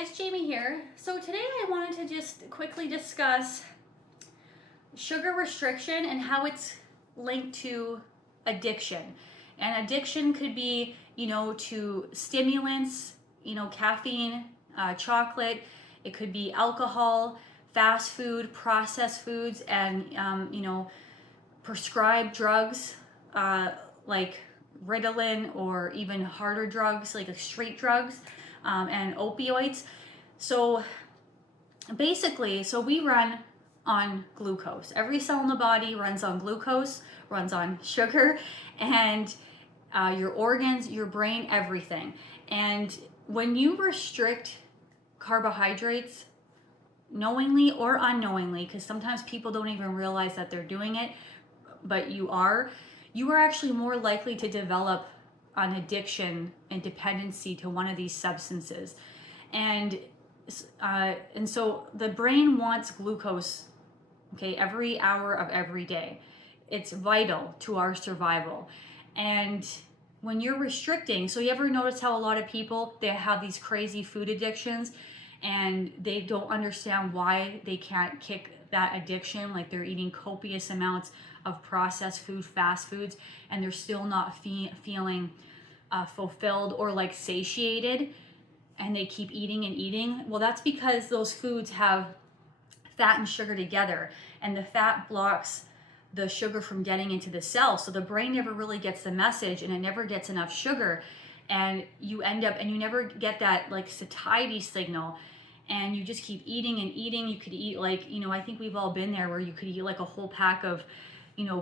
guys, Jamie here. So today I wanted to just quickly discuss sugar restriction and how it's linked to addiction. And addiction could be, to stimulants, caffeine, chocolate. It could be alcohol, fast food, processed foods, and, prescribed drugs like Ritalin, or even harder drugs like street drugs, and opioids. So basically, we run on glucose. Every cell in the body runs on glucose, runs on sugar, and your organs, your brain, everything. And when you restrict carbohydrates, knowingly or unknowingly, because sometimes people don't even realize that they're doing it, but you are actually more likely to develop an addiction and dependency to one of these substances. And so the brain wants glucose, okay, every hour of every day. It's vital to our survival. And when you're restricting, so you ever notice how a lot of people, they have these crazy food addictions and they don't understand why they can't kick that addiction? Like they're eating copious amounts of processed food, fast foods, and they're still not feeling fulfilled or like satiated, and they keep eating and eating. Well, that's because those foods have fat and sugar together, and the fat blocks the sugar from getting into the cell, so the brain never really gets the message, and it never gets enough sugar, and you end up, and you never get that like satiety signal, and you just keep eating and eating. You could eat like, I think we've all been there, where you could eat like a whole pack of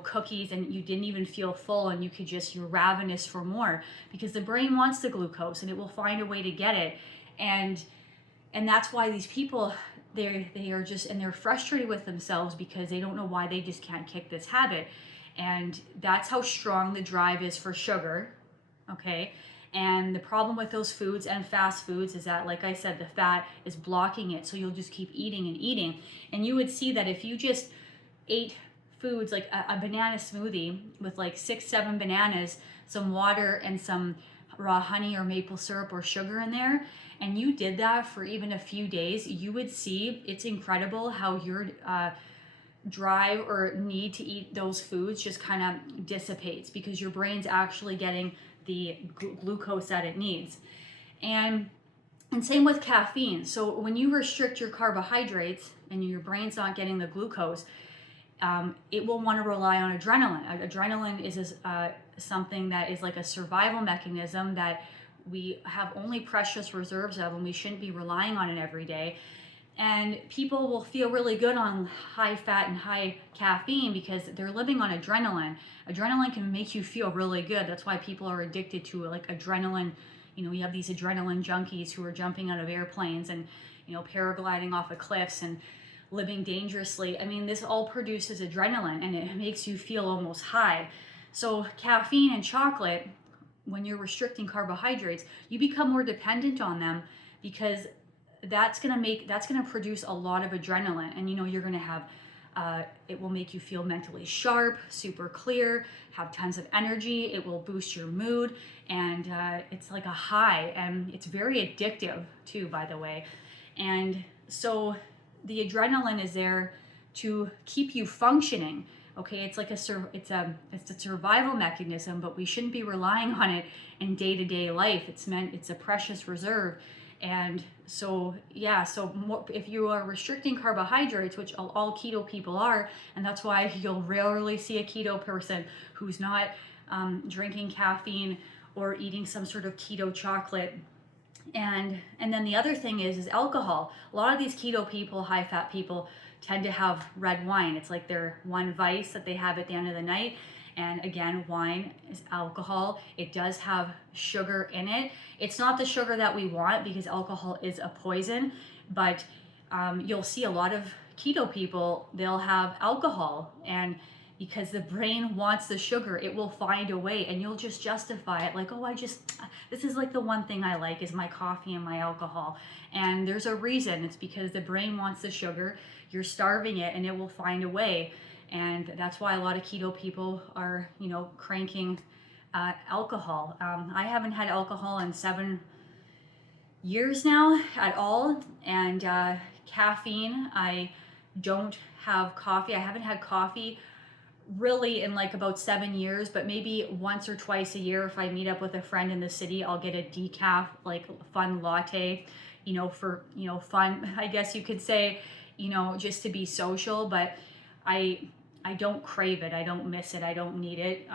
cookies and you didn't even feel full, and you're ravenous for more, because the brain wants the glucose and it will find a way to get it. And that's why these people, they are just, and they're frustrated with themselves because they don't know why they just can't kick this habit. And that's how strong the drive is for sugar, okay? And the problem with those foods and fast foods is that, like I said, the fat is blocking it, so you'll just keep eating and eating. And you would see that if you just ate foods like a banana smoothie with like 6-7 bananas, some water, and some raw honey or maple syrup or sugar in there, and you did that for even a few days, you would see it's incredible how your drive or need to eat those foods just kind of dissipates, because your brain's actually getting the glucose that it needs. And same with caffeine. So when you restrict your carbohydrates and your brain's not getting the glucose, it will want to rely on adrenaline. Adrenaline is something that is like a survival mechanism that we have only precious reserves of, and we shouldn't be relying on it every day. And people will feel really good on high fat and high caffeine because they're living on adrenaline. Adrenaline can make you feel really good. That's why people are addicted to like adrenaline. You have these adrenaline junkies who are jumping out of airplanes and, paragliding off of cliffs and living dangerously. I mean, this all produces adrenaline, and it makes you feel almost high. So caffeine and chocolate, when you're restricting carbohydrates, you become more dependent on them, because that's going to produce a lot of adrenaline, and you're going to have it will make you feel mentally sharp, super clear, have tons of energy. It will boost your mood, and it's like a high, and it's very addictive too, by the way. And so the adrenaline is there to keep you functioning. Okay, it's like it's a survival mechanism, but we shouldn't be relying on it in day-to-day life. It's a precious reserve. And so if you are restricting carbohydrates, which all keto people are, and that's why you'll rarely see a keto person who's not drinking caffeine or eating some sort of keto chocolate. And then the other thing is alcohol. A lot of these keto people, high fat people, tend to have red wine. It's like their one vice that they have at the end of the night. And again, wine is alcohol. It does have sugar in it. It's not the sugar that we want, because alcohol is a poison, but you'll see a lot of keto people, they'll have alcohol, and because the brain wants the sugar, it will find a way, and you'll just justify it like, oh, this is like the one thing I like is my coffee and my alcohol. And there's a reason. It's because the brain wants the sugar, you're starving it, and it will find a way. And that's why a lot of keto people are, cranking alcohol. I haven't had alcohol in 7 years now at all. And caffeine, I don't have coffee. I haven't had coffee really in like about 7 years, but maybe once or twice a year, if I meet up with a friend in the city, I'll get a decaf, like fun latte, for, fun, I guess you could say, just to be social. But I don't crave it. I don't miss it. I don't need it.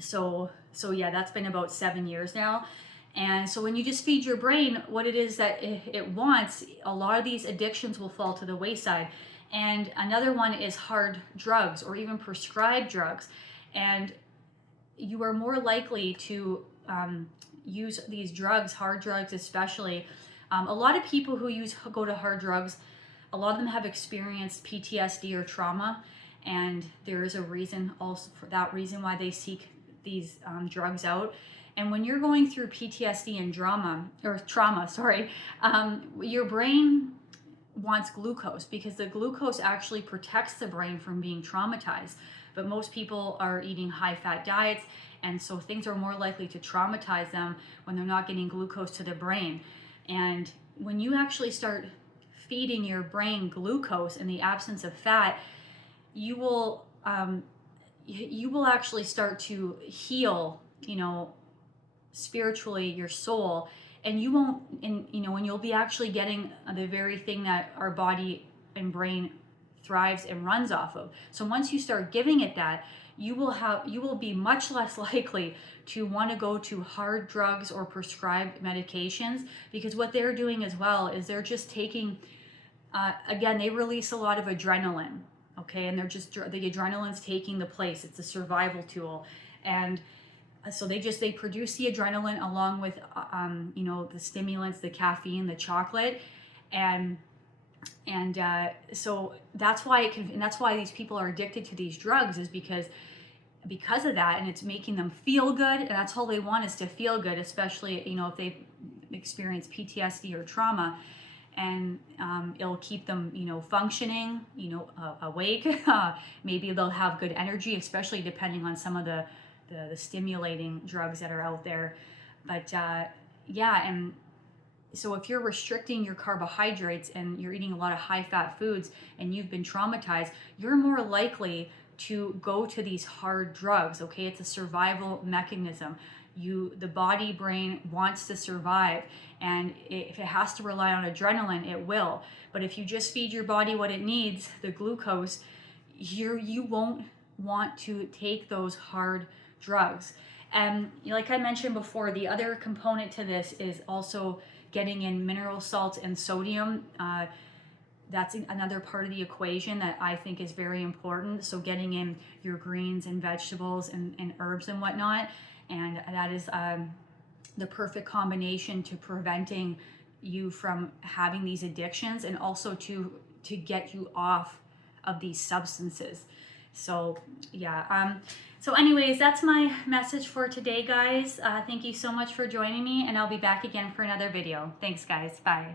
So yeah, that's been about 7 years now. And so when you just feed your brain what it is that it wants, a lot of these addictions will fall to the wayside. And another one is hard drugs or even prescribed drugs. And you are more likely to use these drugs, hard drugs especially. A lot of people who go to hard drugs, a lot of them have experienced PTSD or trauma. And there is a reason also for that reason why they seek these drugs out. And when you're going through PTSD and trauma, your brain wants glucose because the glucose actually protects the brain from being traumatized. But most people are eating high-fat diets, and so things are more likely to traumatize them when they're not getting glucose to the brain. And when you actually start feeding your brain glucose in the absence of fat, you will actually start to heal, spiritually, your soul. And you won't, and you'll be actually getting the very thing that our body and brain thrives and runs off of. So once you start giving it that, you will be much less likely to want to go to hard drugs or prescribed medications, because what they're doing as well is they're just taking, again, they release a lot of adrenaline, okay, and the adrenaline's taking the place. It's a survival tool, and so they produce the adrenaline along with the stimulants, the caffeine, the chocolate, and so that's why that's why these people are addicted to these drugs, is because of that, and it's making them feel good, and that's all they want, is to feel good, especially if they experience PTSD or trauma. And it'll keep them functioning, awake. Maybe they'll have good energy, especially depending on some of the stimulating drugs that are out there. But and so if you're restricting your carbohydrates and you're eating a lot of high-fat foods and you've been traumatized, you're more likely to go to these hard drugs, okay? It's a survival mechanism. The body brain wants to survive, and if it has to rely on adrenaline, it will. But if you just feed your body what it needs, the glucose, you won't want to take those hard drugs. And like I mentioned before, the other component to this is also getting in mineral salts and sodium. That's another part of the equation that I think is very important. So getting in your greens and vegetables and herbs and whatnot. And that is the perfect combination to preventing you from having these addictions, and also to get you off of these substances. So yeah. So anyways, that's my message for today, guys. Thank you so much for joining me, and I'll be back again for another video. Thanks, guys. Bye.